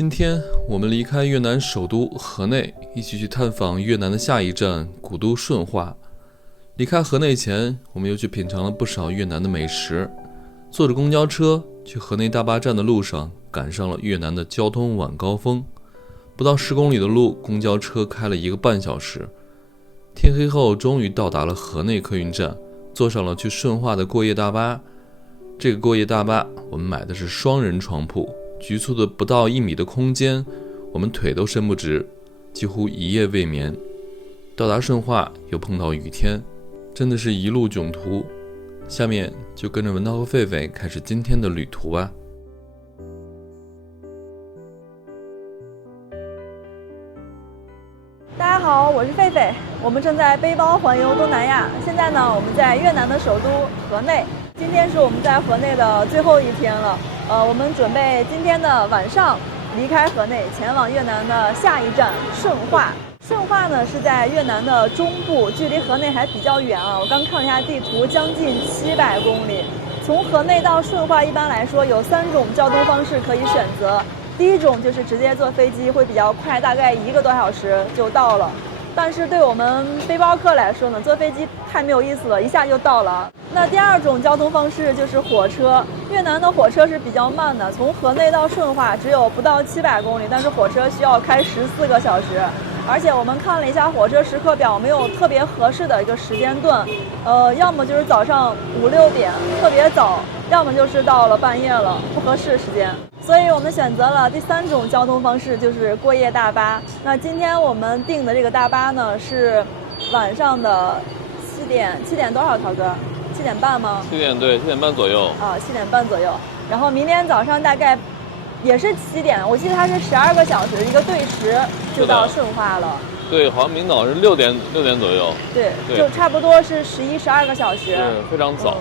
今天我们离开越南首都河内，一起去探访越南的下一站古都顺化。离开河内前，我们又去品尝了不少越南的美食。坐着公交车去河内大巴站的路上，赶上了越南的交通晚高峰，不到10公里的路，公交车开了1个半小时。天黑后，终于到达了河内客运站，坐上了去顺化的过夜大巴。这个过夜大巴，我们买的是双人床铺，局促的不到1米的空间，我们腿都伸不直，几乎一夜未眠。到达顺化又碰到雨天，真的是一路囧途。下面就跟着文涛和狒狒开始今天的旅途吧。大家好，我是狒狒，我们正在背包环游东南亚。现在呢，我们在越南的首都河内。今天是我们在河内的最后一天了。我们准备今天的晚上离开河内，前往越南的下一站顺化。顺化呢是在越南的中部，距离河内还比较远啊。我刚看了一下地图，将近700公里。从河内到顺化，一般来说有3种交通方式可以选择。第一种就是直接坐飞机，会比较快，大概1个多小时就到了。但是对我们背包客来说呢，坐飞机太没有意思了，一下就到了。那第二种交通方式就是火车。越南的火车是比较慢的，从河内到顺化只有不到700公里，但是火车需要开14个小时。而且我们看了一下火车时刻表，没有特别合适的一个时间段，要么就是早上5、6点特别早，要么就是到了半夜了，不合适时间。所以我们选择了第3种交通方式，就是过夜大巴。那今天我们订的这个大巴呢，是晚上的7点多少，涛哥？7点半吗7点，对，7点半左右。7点半左右。然后明天早上大概也是7点，我记得它是12个小时一个对时就到顺化了。对，好像明早是6点左右。对，就差不多是11、12个小时，是非常早。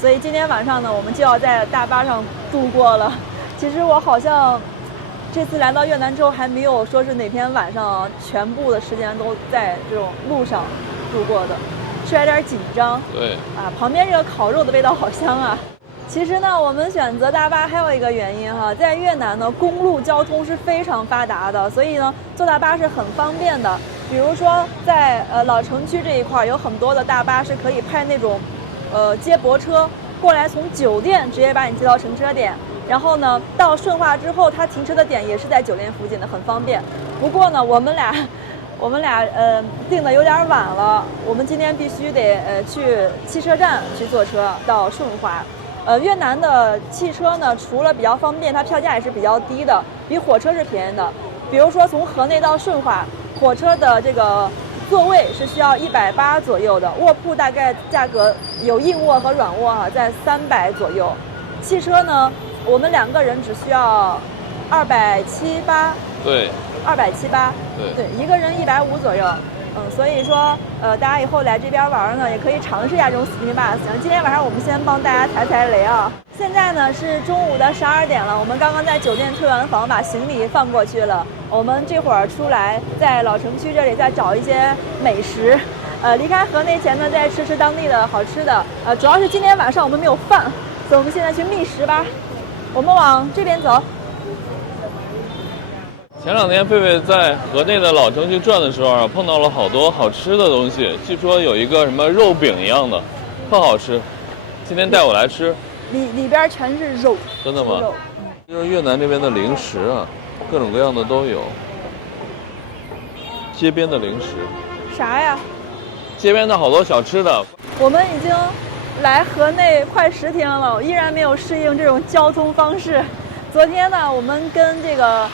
所以今天晚上呢，我们就要在大巴上度过了。其实我好像这次来到越南之后，还没有说是哪天晚上全部的时间都在这种路上度过的，是有点紧张。对旁边这个烤肉的味道好香啊。其实呢，我们选择大巴还有一个原因哈，在越南呢，公路交通是非常发达的，所以呢，坐大巴是很方便的。比如说在老城区这一块，有很多的大巴是可以派那种接驳车过来，从酒店直接把你接到乘车点。然后呢，到顺化之后，它停车的点也是在酒店附近的，很方便。不过呢，我们俩订的有点晚了，我们今天必须得去汽车站去坐车到顺化。越南的汽车呢，除了比较方便，它票价也是比较低的，比火车是便宜的。比如说从河内到顺化，火车的这个座位是需要180左右的，卧铺大概价格有硬卧和软卧在300左右。汽车呢，我们2个人只需要278，对，278，对，一个人150左右。所以说，大家以后来这边玩呢，也可以尝试一下这种 spin bus。今天晚上我们先帮大家踩踩雷啊！现在呢是中午的12点了，我们刚刚在酒店退完房，把行李放过去了。我们这会儿出来，在老城区这里再找一些美食。离开河内前呢，再吃当地的好吃的。主要是今天晚上我们没有饭，所以我们现在去觅食吧。我们往这边走。前2天狒狒在河内的老城区转的时候碰到了好多好吃的东西，据说有一个什么肉饼一样的，特好吃。今天带我来吃，里边全是肉。真的吗？就是越南这边的零食啊，各种各样的都有。街边的零食。啥呀？街边的好多小吃的。我们已经来河内快10天了，依然没有适应这种交通方式。昨天呢，我们跟这个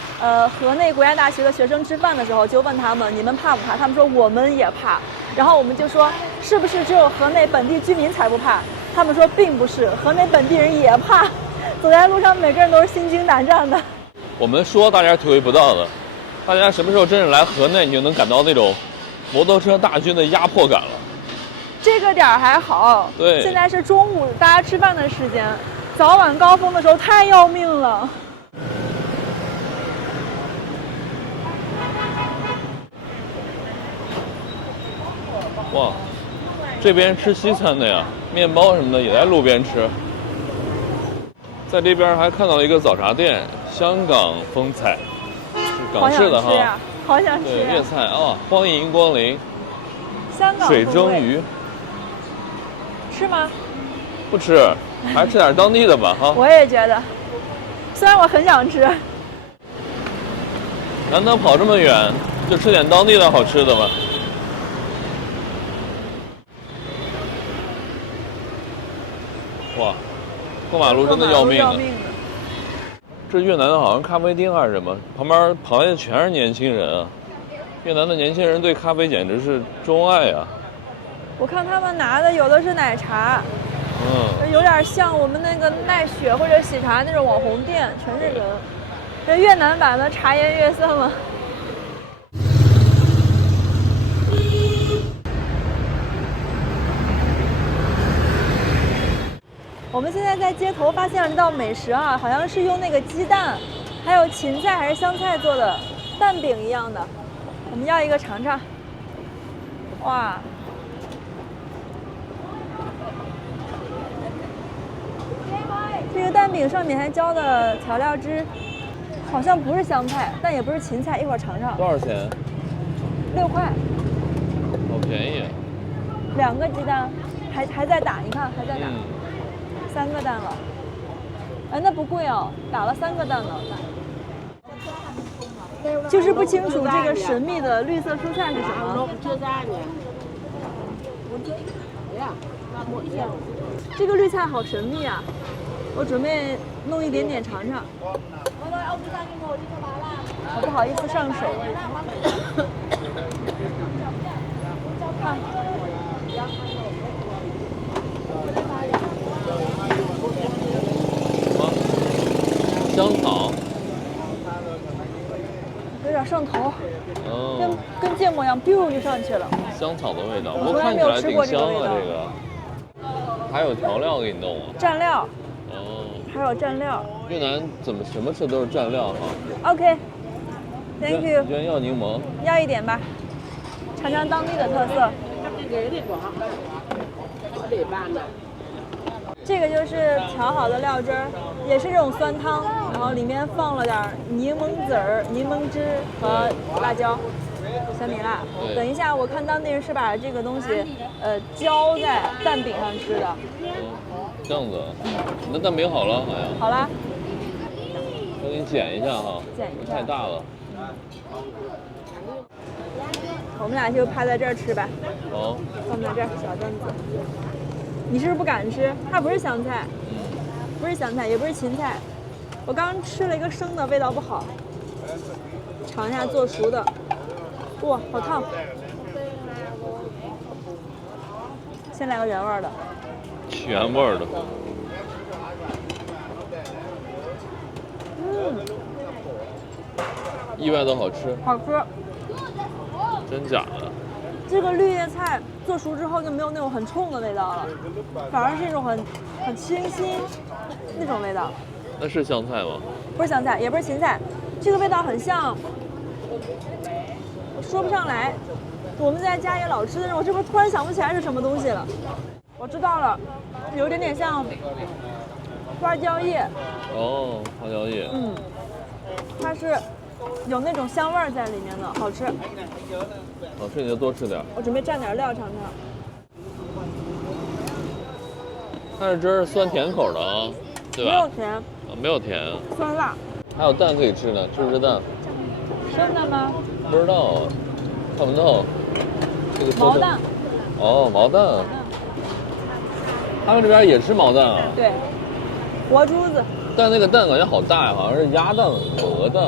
河内国家大学的学生吃饭的时候，就问他们你们怕不怕？他们说我们也怕。然后我们就说是不是只有河内本地居民才不怕？他们说并不是，河内本地人也怕。走在路上，每个人都是心惊胆战的。我们说大家体会不到的，大家什么时候真是来河内，你就能感到那种摩托车大军的压迫感了。这个点儿还好，对，现在是中午大家吃饭的时间。早晚高峰的时候太要命了。哇，这边吃西餐的呀，面包什么的也在路边吃。在这边还看到了一个早茶店，香港风采。港式的哈，好想吃对，粤菜啊，欢迎光临。香港水蒸鱼，吃吗？不吃，还是吃点当地的吧哈。我也觉得，虽然我很想吃。难得跑这么远，就吃点当地的好吃的吧。哇，过马路真的要命啊！这越南的好像咖啡厅还是什么，旁边排的全是年轻人啊。越南的年轻人对咖啡简直是钟爱啊！我看他们拿的有的是奶茶，有点像我们那个奈雪或者喜茶那种网红店，全是人。这越南版的茶颜悦色吗？我们现在在街头发现了这道美食啊，好像是用那个鸡蛋，还有芹菜还是香菜做的蛋饼一样的。我们要一个尝尝。哇！这个蛋饼上面还浇的调料汁，好像不是香菜，但也不是芹菜，一会儿尝尝。多少钱？6块。好便宜。2个鸡蛋，还在打，你看还在打。3个蛋了。哎，那不贵哦，打了3个蛋了。就是不清楚这个神秘的绿色蔬菜是什么。这个绿菜好神秘啊！我准备弄一点点尝尝。我不好意思上手。看。香草，有点上头，跟芥末一样，biu就上去了。香草的味道，不过看起来挺香啊，这个。还有调料给你弄啊？蘸料。还有蘸料。越南怎么什么吃都是蘸料哈。OK，Thank you。你觉得要柠檬？要一点吧，尝尝当地的特色。这个就是调好的料汁儿，也是这种酸汤，然后里面放了点柠檬籽儿、柠檬汁和辣椒、小米辣。等一下，我看当地人是把这个东西，浇在蛋饼上吃的。这样子，你的蛋饼好了好像。好啦。我给你剪一下哈。剪一下。太大了。我们俩就趴在这儿吃吧。好。放在这儿，小凳子。你是不是不敢吃？它不是香菜，不是香菜，也不是芹菜。我刚吃了一个生的，味道不好。尝一下做熟的。哇，好烫！先来个原味的。原味的。意外的好吃。好吃。真假的？这个绿叶菜做熟之后就没有那种很冲的味道了，反而是一种很清新那种味道。那是香菜吗？不是香菜，也不是芹菜，这个味道很像，我说不上来。我们在家也老吃的那种，这会突然想不起来是什么东西了。我知道了，有一点点像花椒叶。哦，花椒叶。它是有那种香味在里面的，好吃。好吃你就多吃点。我准备蘸点料尝尝。它是汁酸甜口的啊，对吧？没有甜。没有甜。酸辣。还有蛋可以吃呢，吃蛋。生的吗？不知道，看不到。这个毛蛋。哦，毛蛋。他们这边也吃毛蛋啊？对。活珠子。但那个蛋感觉好大呀，好像是鸭蛋、鹅蛋。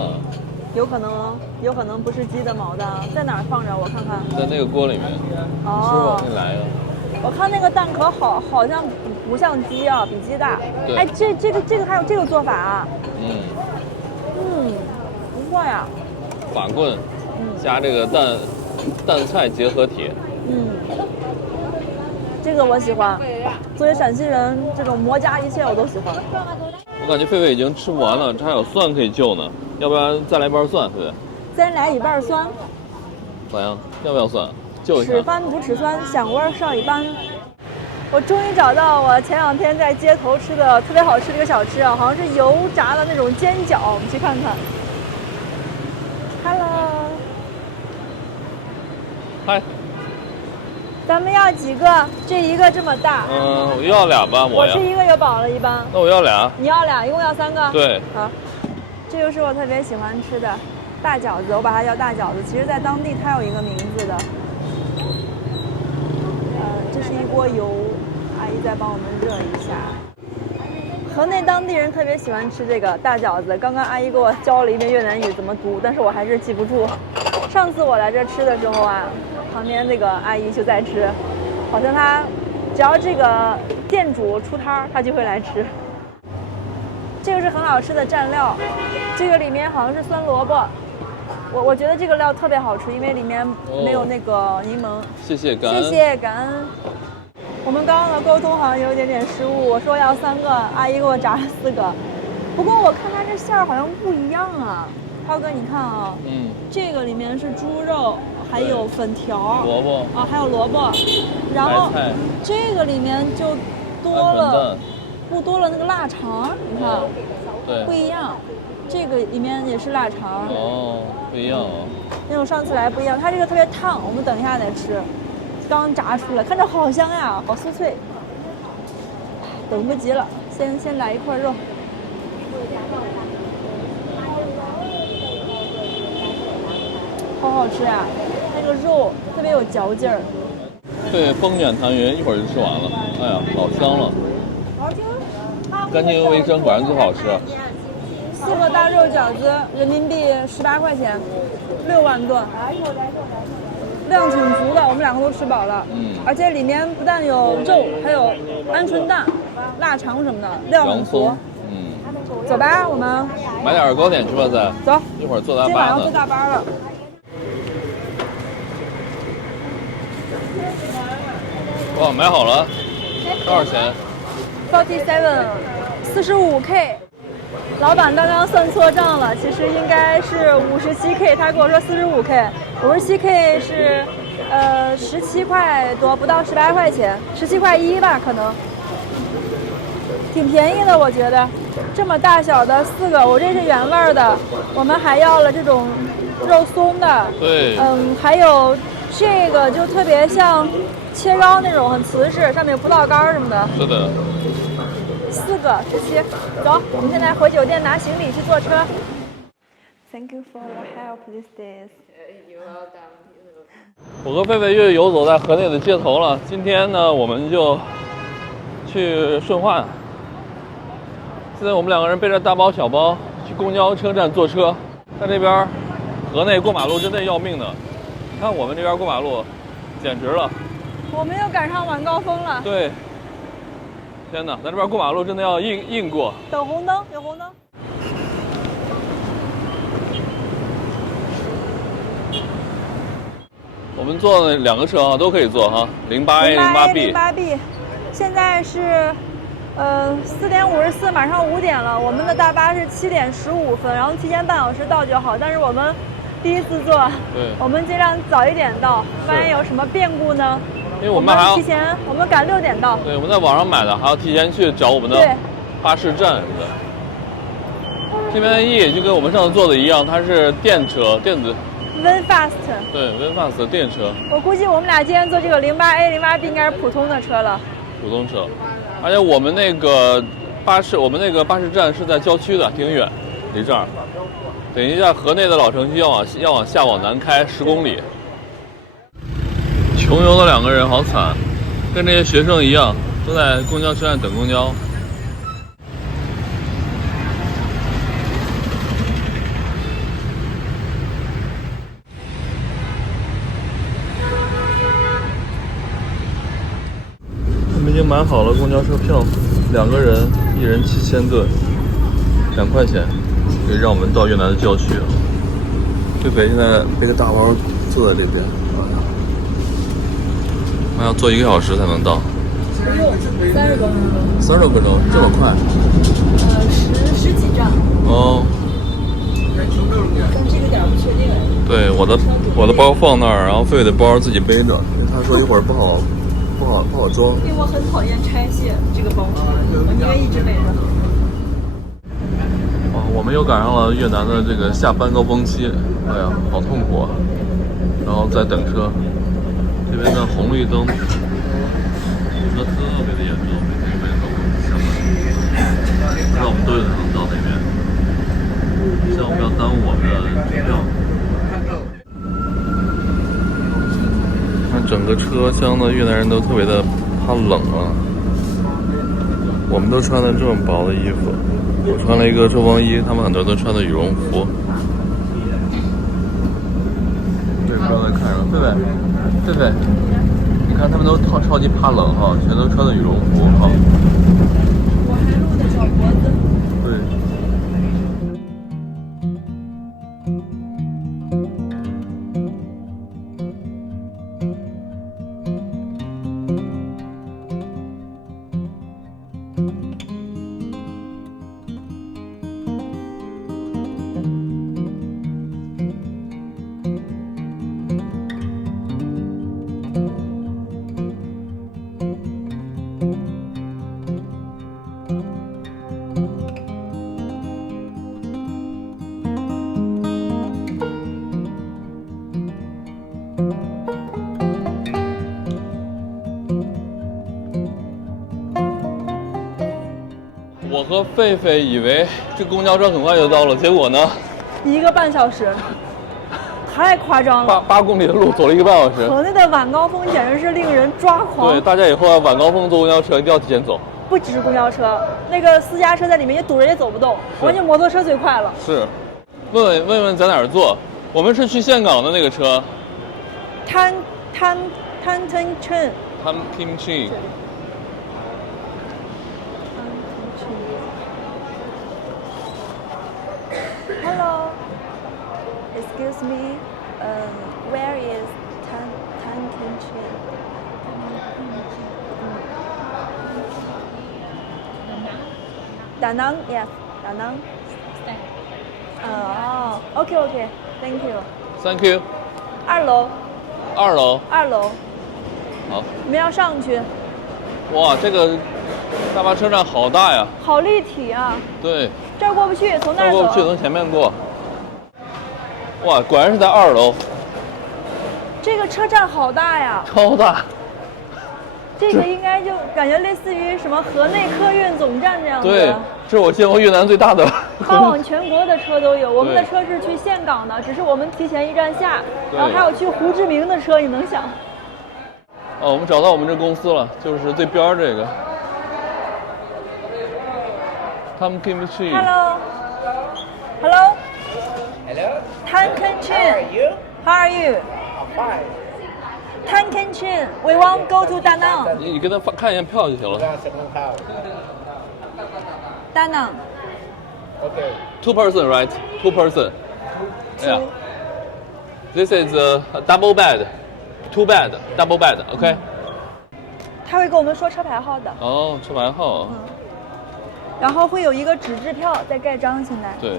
有可能不是鸡的毛蛋，在哪儿放着？我看看。在那个锅里面。哦。吃吧，你来呀。我看那个蛋壳好像不像鸡啊，比鸡大。对。哎，这个还有这个做法啊？不错呀。法棍，加这个蛋菜结合体。这个我喜欢。作为陕西人，这种馍加一切我都喜欢。我感觉狒狒已经吃不完了，这还有蒜可以就呢，要不然再来一半蒜，对不对？再来一半酸。咋样？要不要蒜？就一下。齿番不齿酸，响味少一般。我终于找到我前2天在街头吃的特别好吃的一个小吃啊，好像是油炸的那种煎饺，我们去看看。嗨。咱们要几个？这一个这么大。我要俩吧，我吃一个就饱了，一般。那我要俩。你要俩，一共要3个。对。好，这就是我特别喜欢吃的大饺子，我把它叫大饺子。其实，在当地它有一个名字的。这是一锅油，阿姨在帮我们热一下。河内当地人特别喜欢吃这个大饺子。刚刚阿姨给我教了一遍越南语怎么读，但是我还是记不住。上次我来这吃的时候啊，旁边那个阿姨就在吃，好像她只要这个店主出摊儿，她就会来吃。这个是很好吃的蘸料，这个里面好像是酸萝卜。我觉得这个料特别好吃，因为里面没有那个柠檬。谢谢，感恩。谢谢，感恩。我们刚刚的沟通好像有点失误，我说要3个，阿姨给我炸了4个。不过我看它这馅儿好像不一样啊，涛哥你看啊，这个里面是猪肉，还有粉条、萝卜啊，还有萝卜，然后这个里面就多了那个腊肠，你看，对，不一样。这个里面也是腊肠。哦，不一样哦。那种上次来不一样，它这个特别烫，我们等一下再吃。刚炸出来，看着好香呀，好酥脆。等不及了，先来一块肉。好好吃呀，那个肉特别有嚼劲儿。对，风卷团圆，一会儿就吃完了。哎呀，老香了。干净又卫生，果然最好吃。4个大肉饺子，人民币18块钱，6万吨。量挺足的，我们2个都吃饱了。而且里面不但有肉，还有鹌鹑蛋、腊肠什么的，料很足。走吧，我们买点糕点去吧，再走。一会儿坐大巴呢。今晚上坐大巴了。哇，买好了，多少钱？47，45K。老板刚刚算错账了，其实应该是57K，他跟我说45K，57K 是17块多，不到18块钱，17块1吧，可能挺便宜的，我觉得。这么大小的4个，我这是原味的，我们还要了这种肉松的，对，还有这个就特别像切糕那种，很瓷实，上面有葡萄干什么的。是的。4个17，走，我们现在回酒店拿行李去坐车。Thank you for your help these days. You're welcome. 我和狒狒又游走在河内的街头了。今天呢，我们就去顺化。现在我们2个人背着大包小包去公交车站坐车。在这边，河内过马路真的要命的。你看我们这边过马路，简直了。我们又赶上晚高峰了。对。天哪，在这边过马路真的要硬过。等红灯，有红灯。我们坐的2个车啊，都可以坐哈，08A、08B。08B，现在是4点54，马上5点了。我们的大巴是7点15分，然后提前半小时到就好。但是我们第一次坐，对，我们尽量早一点到，万一有什么变故呢？因为我们还要提前，我们赶6点到。对，我们在网上买的，还要提前去找我们的巴士站什么的。这边的 E 就跟我们上次坐的一样，它是电子。VinFast。对 ，VinFast 的电车。我估计我们俩今天坐这个08A、08B 应该是普通的车了。普通车，而且我们那个巴士站是在郊区的，挺远，离这儿。等一下，河内的老城区要往下往南开10公里。穷游的2个人好惨，跟这些学生一样，都在公交车站等公交。我们已经买好了公交车票，2个人1人7000盾，2块钱，可以让我们到越南的郊区了。狒狒现在背个大包坐在这边。还要坐1个小时才能到，30多分钟。30多分钟，这么快？10几站。哦。但这个点不确定。对，我的包放那儿，然后狒狒的包自己背着，因为他说一会儿不好装。因为我很讨厌拆卸这个包，我宁愿一直背着。哇，我们又赶上了越南的这个下班高峰期，哎呀，好痛苦啊！然后在等车。这边的红绿灯车特别的严重，每天都上班，不知道我们多久才能到那边，希望不要耽误我们的机票。看整个车厢的越南人都特别的怕冷啊，我们都穿的这么薄的衣服，我穿了一个遮风衣，他们很多人都穿的羽绒服。对，不知道在看什么，狒狒，你看他们都超级怕冷哈，全都穿的羽绒服哈。我还露着小脖子。对。我和狒狒以为这公交车很快就到了，结果呢1个半小时，太夸张了。8公里的路走了1个半小时。河内的晚高峰简直是令人抓狂。对，大家以后晚高峰坐公交车一定要提前走。不只是公交车，那个私家车在里面也堵着也走不动，完全摩托车最快了。是，问问在哪儿坐？我们是去岘港的那个车。Tan Chen。他们 Kimchi。Hello, excuse me, where is Tan Chen? Da Nang, yes, Da Nang. OK, thank you. Thank you。2楼。2楼。2楼。好。你们要上去。哇，这个大巴车站好大呀！好立体啊！对。这儿过不去，从那儿走。过不去，从前面过。哇，果然是在2楼。这个车站好大呀！超大。这个应该就感觉类似于什么河内客运总站这样子。对，这是我见过越南最大的。发往全国的车都有，我们的车是去岘港的，只是我们提前1站下，然后还有去胡志明的车，你能想？哦，我们找到我们这公司了，就是最边这个。他们 Kimchi。Hello. Tan Chen. How are you? I'm fine. Tan Chen. We want go to Da Nang. 你给他看一眼票就行了。Da Nang. Okay. 2 person, right? 2 person. Yeah. This is a double bed. 2 bed, double bed. OK. 他会跟我们说车牌号的。哦，车牌号。然后会有一个纸质票在盖章，现在。对。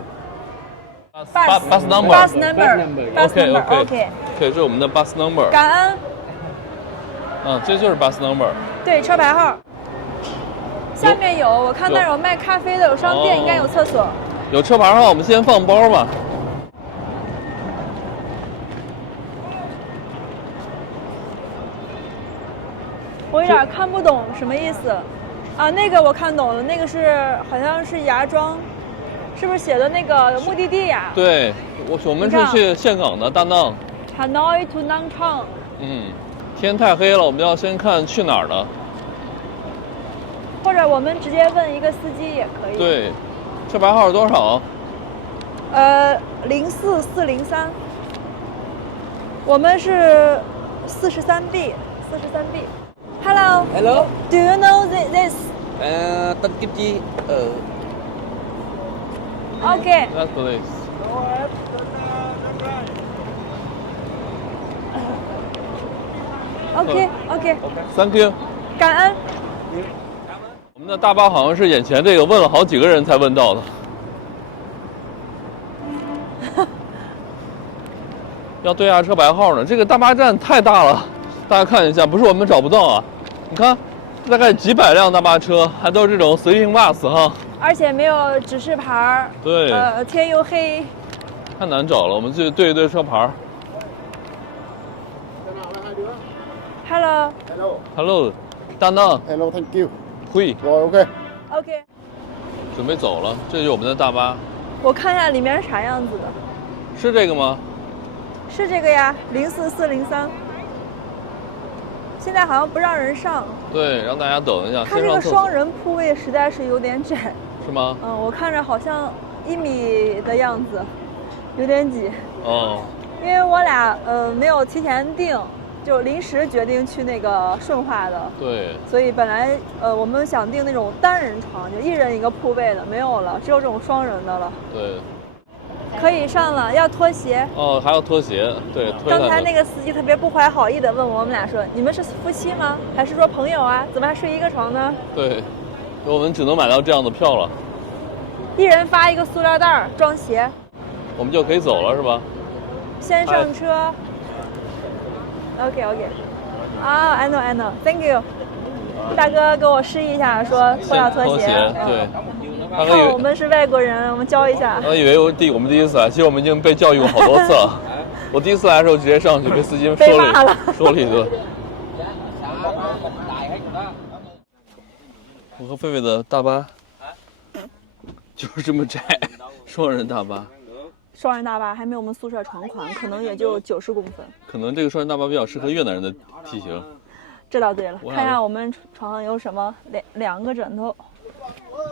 Bus number。Bus number。OK。这是我们的 bus number。感恩。这就是 bus number。对，车牌号。下面有，我看那儿有卖咖啡的，有商店，应该有厕所。有车牌号，我们先放包吧。我有点看不懂什么意思。啊，那个我看懂了，那个是好像是芽庄，是不是写的那个目的地呀？对，我们是去岘港的Da Nang。Hanoi to Nang Chang。天太黑了，我们要先看去哪儿的。或者我们直接问一个司机也可以。对，车牌号是多少？04403。我们是43B。Hello. Hello. Do you know this? Tân Kim Chi. Okay. That place. Okay. Thank you. 感恩。我们的大巴好像是眼前这个，问了好几个人才问到的。要对下车牌号呢，这个大巴站太大了，大家看一下，不是我们找不到啊。你看，大概几百辆大巴车，还都是这种sleeping bus 哈。而且没有指示牌。对。天又黑。太难找了，我们去对一对车牌。Hello。 Hello， 大闹 Hello, thank you. 会 Rồi, ok. OK。准备走了，这就是我们的大巴，我看一下里面是啥样子的。是这个吗？是这个呀，04403。现在好像不让人上，对，让大家等一下。它这个双人铺位实在是有点窄。是吗？我看着好像1米的样子，有点挤。哦。因为我俩没有提前订，就临时决定去那个顺化的。对。所以本来我们想订那种单人床，就1人1个铺位的，没有了，只有这种双人的了。对。可以上了，要脱鞋。哦，还要脱鞋，对。刚才那个司机特别不怀好意的问我们俩说：“你们是夫妻吗？还是说朋友啊？怎么还睡一个床呢？”对，我们只能买到这样的票了。1人发1个塑料袋装鞋，我们就可以走了，是吧？先上车。OK。啊 ，I know，Thank you。大哥给我示意一下，说脱要脱鞋。对。看我们是外国人，我们教一下。他以为我们第一次来，其实我们已经被教育过好多次了。我第一次来的时候直接上去被司机说了一顿。我和狒狒的大巴就是这么窄，双人大巴。双人大巴还没有我们宿舍床宽，可能也就90公分。可能这个双人大巴比较适合越南人的体型。这倒对了，看一下我们床上有什么，两个枕头。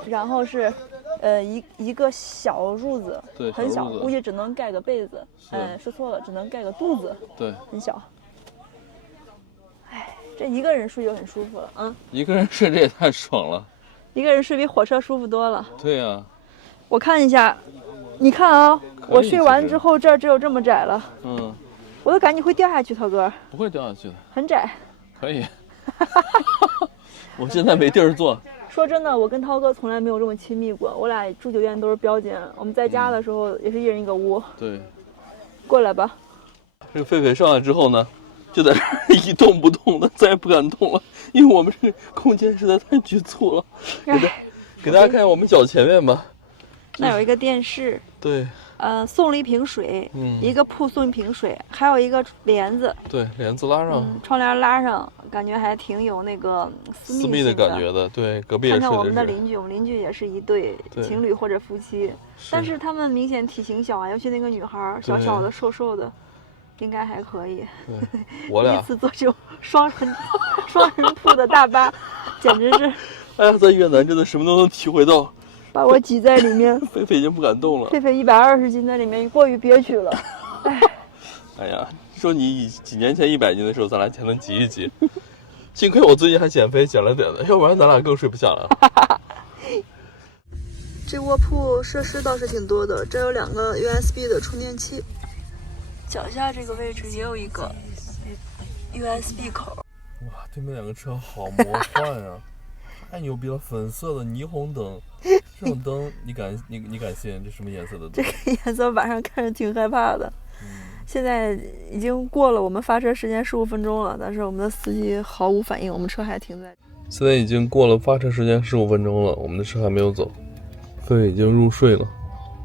然后是，一个小褥子，对，很小，估计只能盖个被子。说错了，只能盖个肚子。对，很小。哎，这一个人睡就很舒服了啊！一个人睡这也太爽了。一个人睡比火车舒服多了。对呀。我看一下，你看啊，我睡完之后这儿只有这么窄了。嗯。我都感觉会掉下去，涛哥。不会掉下去的。很窄。可以。我现在没地儿坐。说真的，我跟涛哥从来没有这么亲密过。我俩住酒店都是标间，我们在家的时候也是1人1个屋。对，过来吧。这个狒狒上来之后呢，就在这儿一动不动的，再也不敢动了，因为我们这个空间实在太局促了。给大家看看我们脚前面吧。那有一个电视。对。送了一瓶水，一个铺送一瓶水，还有一个帘子。对，帘子拉上，窗帘拉上，感觉还挺有那个私密的感觉的。对，隔壁也是。看看我们的邻居，我们邻居也是一对情侣或者夫妻，但是他们明显体型小啊，尤其那个女孩，小小的、瘦瘦的，应该还可以。对，我俩第一次坐这种双人铺的大巴，简直是。哎呀，在越南真的什么都能体会到。把我挤在里面，狒狒已经不敢动了。狒狒120斤在里面，过于憋屈了。哎呀，说你几年前100斤的时候，咱俩才能挤一挤。幸亏我最近还减肥，减了点的，要不然咱俩更睡不下了。这卧铺设施倒是挺多的，这有2个 USB 的充电器，脚下这个位置也有一个 USB 口。哇，对面2个车好魔幻啊！太牛逼了，粉色的霓虹灯，这种灯你敢信？这什么颜色的灯？这个颜色晚上看着挺害怕的。现在已经过了我们发车时间15分钟了，但是我们的司机毫无反应，我们车还停在。现在已经过了发车时间15分钟了，我们的车还没有走，狒狒已经入睡了。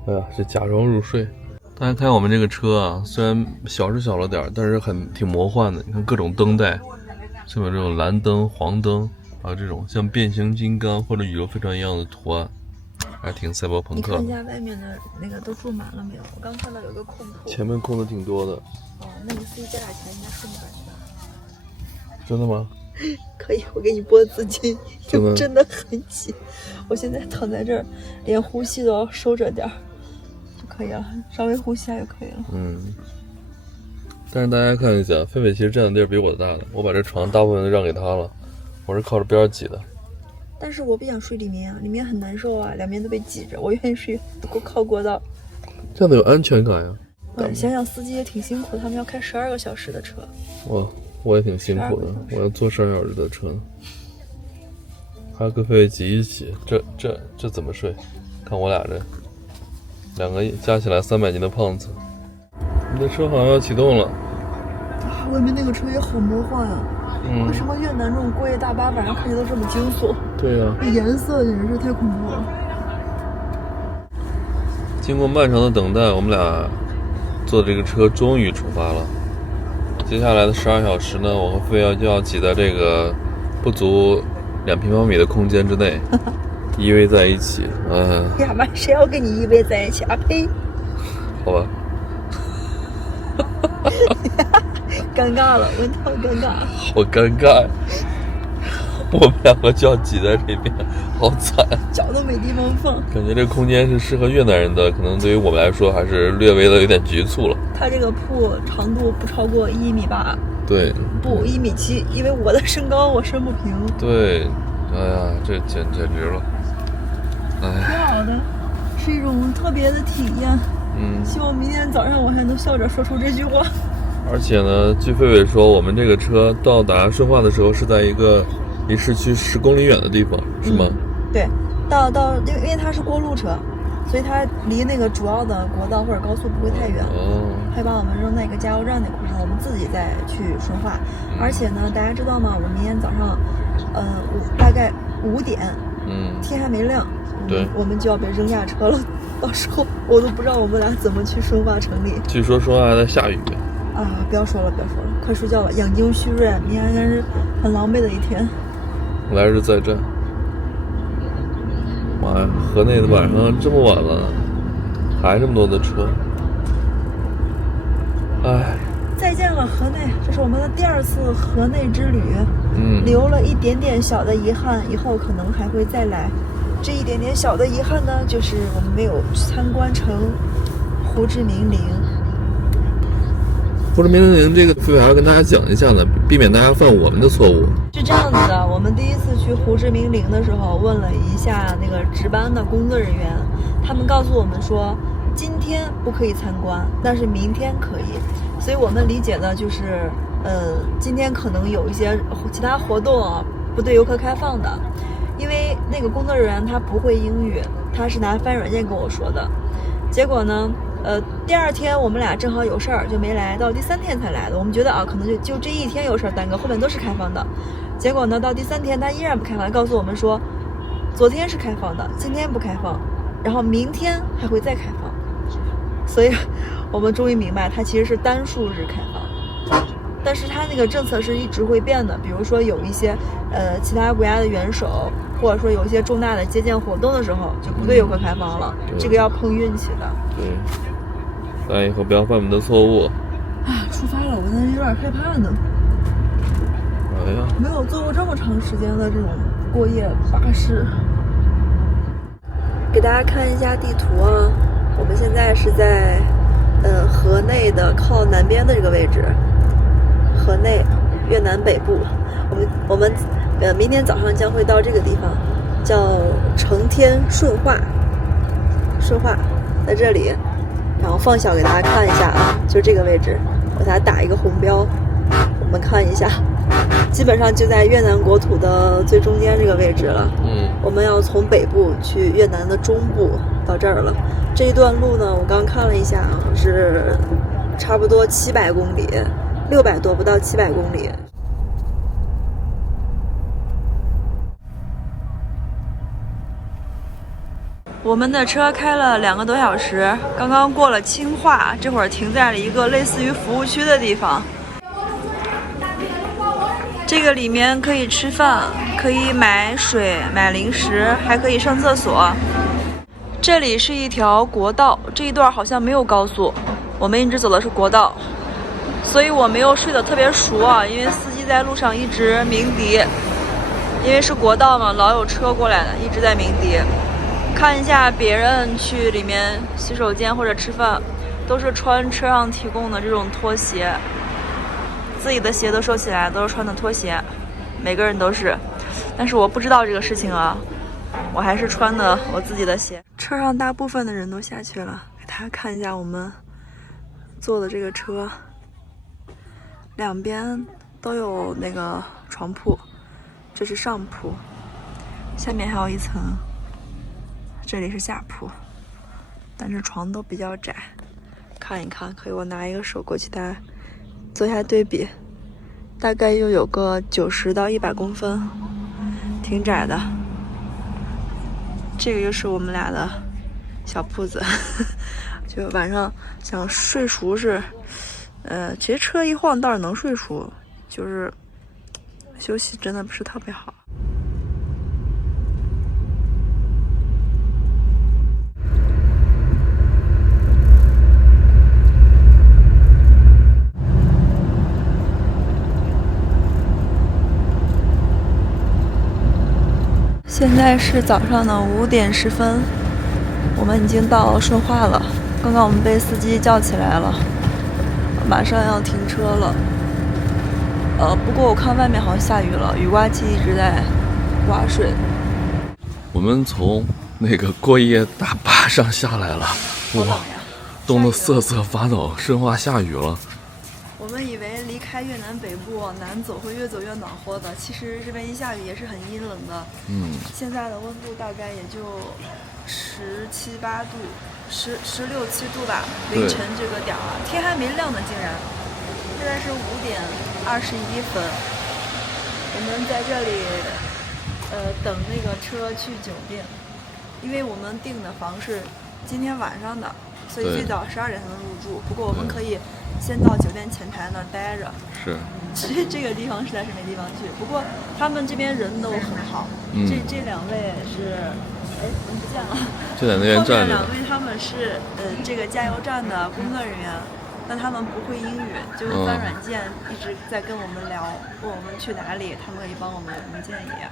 哎呀，是假装入睡。大家看我们这个车啊，虽然小是小了点，但是挺魔幻的。你看各种灯带，上面这种蓝灯、黄灯。还有这种像变形金刚或者宇宙飞船一样的图案，还挺赛博朋克的。你看一下外面的那个都住满了没有？我刚看到有个空铺。前面空的挺多的。哦，那你司机加点钱，应该顺不过去。真的吗？可以，我给你拨资金。真的很挤，我现在躺在这儿，连呼吸都要收着点就可以了，稍微呼吸下就可以了。但是大家看一下，狒狒其实占的地儿比我大的，我把这床大部分都让给他了。我是靠着边挤的，但是我不想睡里面啊，里面很难受啊，两边都被挤着，我愿意睡靠过道，这样的有安全感呀。想想司机也挺辛苦，他们要开12个小时的车。我也挺辛苦的，我要坐12小时的车呢，还要跟狒狒挤一挤，这怎么睡？看我俩这2个加起来300斤的胖子。你的车好像要启动了。外面那个车也好魔幻啊。为什么越南这种过夜大巴晚上看起来都这么惊悚？对呀，这颜色简直是太恐怖了。经过漫长的等待，我们俩坐这个车终于出发了。接下来的12小时呢，我和飞要就要挤在这个不足2平方米的空间之内，依偎在一起。呀妈，谁要跟你依偎在一起啊？呸！好吧。尴尬了，我好尴尬。好尴尬呀！我们2个就要挤在这边，好惨，脚都没地方放。感觉这个空间是适合越南人的，可能对于我们来说还是略微的有点局促了。它这个铺长度不超过1.8米。对，不1.7米，因为我的身高我身不平。对，哎呀，这简直了，哎，挺好的，是一种特别的体验。希望明天早上我还能笑着说出这句话。而且呢，据狒狒说，我们这个车到达顺化的时候是在一个离市区10公里远的地方，是吗？对，因为它是过路车，所以它离那个主要的国道或者高速不会太远。会把我们扔在一个加油站那块儿，我们自己再去顺化。而且呢，大家知道吗？我明天早上，大概5点，天还没亮，对，我们就要被扔下车了。到时候我都不知道我们俩怎么去顺化城里。据说顺化还在下雨。不要说了，快睡觉吧，养精蓄锐，明天应该是很狼狈的一天。来日再战。妈呀，河内的晚上这么晚了，还这么多的车。哎，再见了河内，这是我们的第2次河内之旅。留了一点点小的遗憾，以后可能还会再来。这一点点小的遗憾呢，就是我们没有参观成胡志明陵。胡志明陵这个狒狒还要跟大家讲一下呢，避免大家犯我们的错误。是这样子的，我们第一次去胡志明陵的时候，问了一下那个值班的工作人员，他们告诉我们说，今天不可以参观，但是明天可以。所以我们理解的就是，今天可能有一些其他活动不对游客开放的，因为那个工作人员他不会英语，他是拿翻译软件跟我说的。结果呢，第2天我们俩正好有事儿就没来，到第3天才来的。我们觉得可能就这一天有事儿耽搁，后面都是开放的。结果呢，到第3天他依然不开放，告诉我们说，昨天是开放的，今天不开放，然后明天还会再开放。所以我们终于明白，它其实是单数日开放，但是它那个政策是一直会变的。比如说有一些其他国家的元首，或者说有一些重大的接见活动的时候，就不对游客开放了。这个要碰运气的。对，大家以后不要犯我们的错误。出发了，我现在有点害怕呢。哎呀，没有坐过这么长时间的这种过夜巴士。给大家看一下地图啊，我们现在是在河内的靠南边的这个位置，河内越南北部。我们明天早上将会到这个地方，叫成天顺化，在这里。然后放小给大家看一下啊，就这个位置，我给大家打一个红标，我们看一下，基本上就在越南国土的最中间这个位置了。我们要从北部去越南的中部，到这儿了。这一段路呢，我刚看了一下啊，是差不多700公里，600多，不到700公里。我们的车开了2个多小时，刚刚过了清化，这会儿停在了一个类似于服务区的地方。这个里面可以吃饭，可以买水、买零食，还可以上厕所。这里是一条国道，这一段好像没有高速，我们一直走的是国道，所以我没有睡得特别熟啊，因为司机在路上一直鸣笛，因为是国道嘛，老有车过来的，一直在鸣笛。看一下别人去里面洗手间或者吃饭，都是穿车上提供的这种拖鞋，自己的鞋都收起来，都是穿的拖鞋，每个人都是。但是我不知道这个事情啊，我还是穿的我自己的鞋。车上大部分的人都下去了，给大家看一下我们坐的这个车，两边都有那个床铺，这是上铺，下面还有一层。这里是下铺，但是床都比较窄，看一看，可以我拿一个手过去，大家做一下对比，大概又有个90到100公分，挺窄的。这个就是我们俩的小铺子，就晚上想睡熟是其实车一晃倒是能睡出，就是休息真的不是特别好。现在是早上的5点10分，我们已经到顺化了。刚刚我们被司机叫起来了，马上要停车了。不过我看外面好像下雨了，雨刮器一直在刮水。我们从那个过夜大巴上下来了，哇，冻得瑟瑟发抖。顺化下雨了。我们以为离开越南北部往南走会越走越暖和的，其实这边一下雨也是很阴冷的。现在的温度大概也就17、8度，16、17度吧。凌晨这个点儿，天还没亮呢，竟然。现在是5点21分，我们在这里等那个车去酒店，因为我们订的房是今天晚上的，所以最早12点才能入住。不过我们可以先到酒店前台那儿待着。是。这个地方实在是没地方去。不过他们这边人都很好。这2位是，怎么不见了？就在那边站着。后面2位他们是这个加油站的工作人员，但他们不会英语，就翻软件一直在跟我们聊，问我们去哪里，他们可以帮我们有什么建议啊。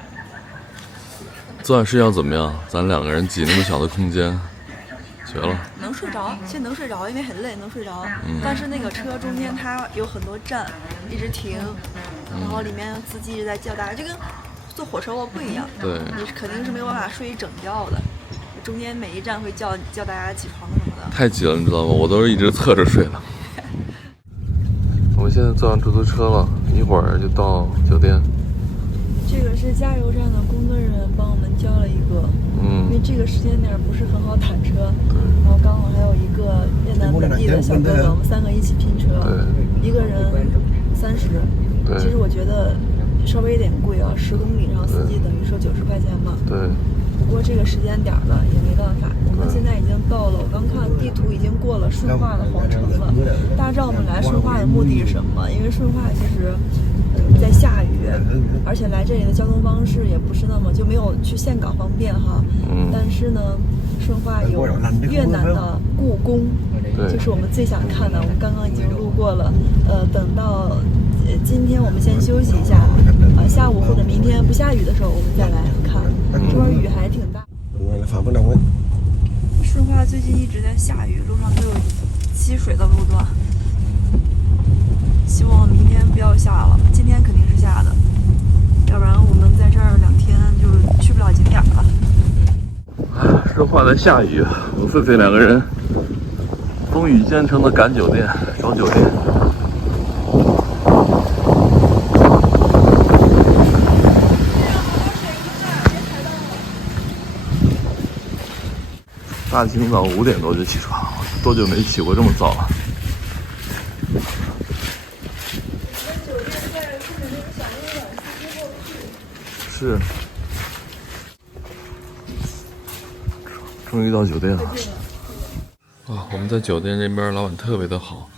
昨晚睡觉怎么样？咱2个人挤那么小的空间。绝了，能睡着，其实能睡着，因为很累，能睡着。但是那个车中间它有很多站，一直停，然后里面司机一直在叫大家，就跟坐火车不一样。对，你肯定是没有办法睡一整觉的，中间每一站会叫大家起床什么的。太挤了，你知道吗？我都是一直侧着睡的。我们现在坐上出租车了，一会儿就到酒店。这个是加油站的工作人员帮我们叫了一个，因为这个时间点不是很好打车，然后刚好还有一个越南本地的小哥哥，我们3个一起拼车，一个人30，其实我觉得稍微有点贵啊，10公里，然后司机等于说90块钱嘛。对。不过这个时间点了也没办法，我们现在已经到了，我刚看地图已经过了顺化的皇城了。大家知道我们来顺化的目的是什么？因为顺化其实在下雨，而且来这里的交通方式也不是那么就没有去岘港方便哈。但是呢，顺化有越南的故宫，就是我们最想看的。我们刚刚已经路过了，等到今天我们先休息一下，下午或者明天不下雨的时候我们再来看。这会儿雨还挺大。顺化最近一直在下雨，路上都有积水的路段。希望明天不要下了，今天肯定是下的，要不然我们在这儿2天就去不了景点了。顺化在下雨，我狒狒2个人风雨兼程的赶酒店，找酒店。大清早5点多就起床，多久没起过这么早了？是。终于到酒店了。我们在酒店这边，老板特别的好，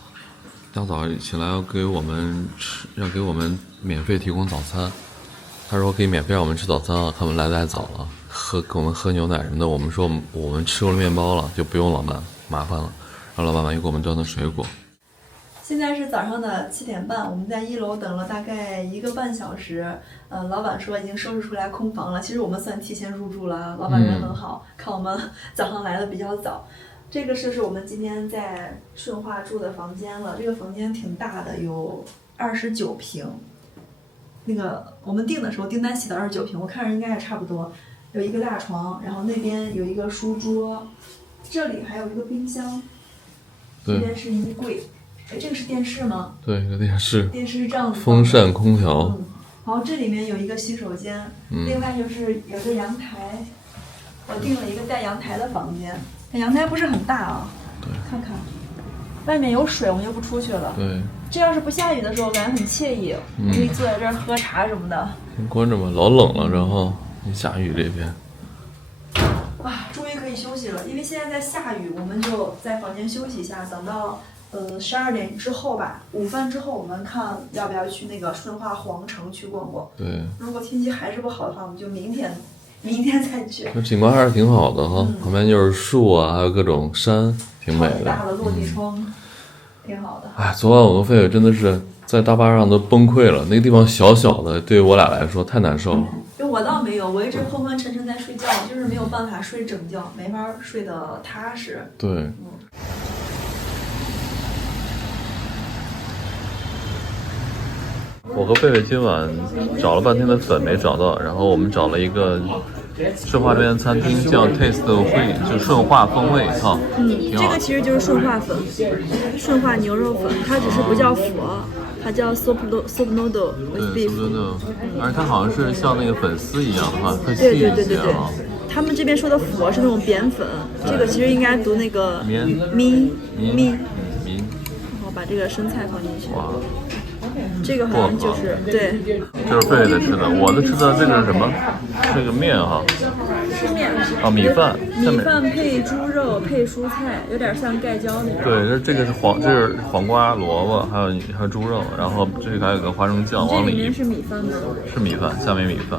大早起来要给我们免费提供早餐。他说可以免费让我们吃早餐啊，他们来太早了，给我们喝牛奶什么的。我们说我们吃过了面包了，就不用老板麻烦了，让老板又给我们端的水果。现在是早上的7点半，我们在1楼等了大概1个半小时。老板说已经收拾出来空房了，其实我们算提前入住了，老板人很好，看我们早上来的比较早。这个是我们今天在顺化住的房间了，这个房间挺大的，有29平。那个我们订的时候订单写的29平，我看着应该也差不多。有一个大床，然后那边有一个书桌，这里还有一个冰箱，这边是衣柜。这个是电视吗？对，一个电视。电视是这样子。风扇、空调。然后这里面有一个洗手间，另外就是有个阳台。我订了一个带阳台的房间，阳台不是很大啊。对。看看，外面有水，我们就不出去了。对。这要是不下雨的时候，感觉很惬意，可以坐在这儿喝茶什么的。先关着吧，老冷了，然后一下雨这边。哇，终于可以休息了，因为现在在下雨，我们就在房间休息一下，等到12点之后吧，午饭之后我们看要不要去那个顺化皇城去逛逛。对，如果天气还是不好的话，我们就明天再去。那景观还是挺好的哈，旁边就是树啊，还有各种山，挺美的。大的落地窗，挺好的。哎，昨晚我跟狒狒真的是在大巴上都崩溃了，那个地方小小的，对于我俩来说太难受了。就我倒没有，我一直昏昏沉沉在睡觉，就是没有办法睡整觉，没法睡得踏实。对。我和狒狒今晚找了半天的粉没找到，然后我们找了一个顺化这边的餐厅叫 Taste 会，就顺化风味哈。挺好这个其实就是顺化粉，顺化牛肉粉，它只是不叫佛，它叫 soup noodle with 对 beef。而且它好像是像那个粉丝一样的话，更细对一些啊。他们这边说的佛是那种扁粉，这个其实应该读那个咪。然后把这个生菜放进去。哇。这个好像就是对，这是狒狒的吃的，我的吃的这个是什么？这个面哈，是面啊，米饭，米饭配猪肉配蔬菜，有点像盖浇那种。对，这个是这是黄瓜、萝卜，还有猪肉，然后这个还有个花生酱往里。这里面是米饭吗？是米饭，下面米饭。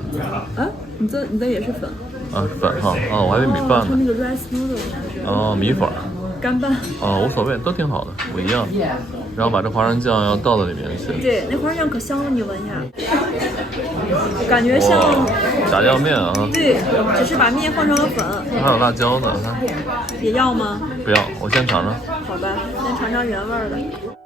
啊，你的也是粉？啊，是粉哈，哦，我还以为米饭呢。它那个 rice noodle 哦，米粉。干拌。哦，无所谓，都挺好的，不一样。然后把这花生酱要倒到里面去。对，那花生酱可香了，你闻一下，感觉像炸酱面啊。对，只是把面换成了粉。还有辣椒呢，也要吗？不要，我先尝尝。好吧，先尝尝原味的。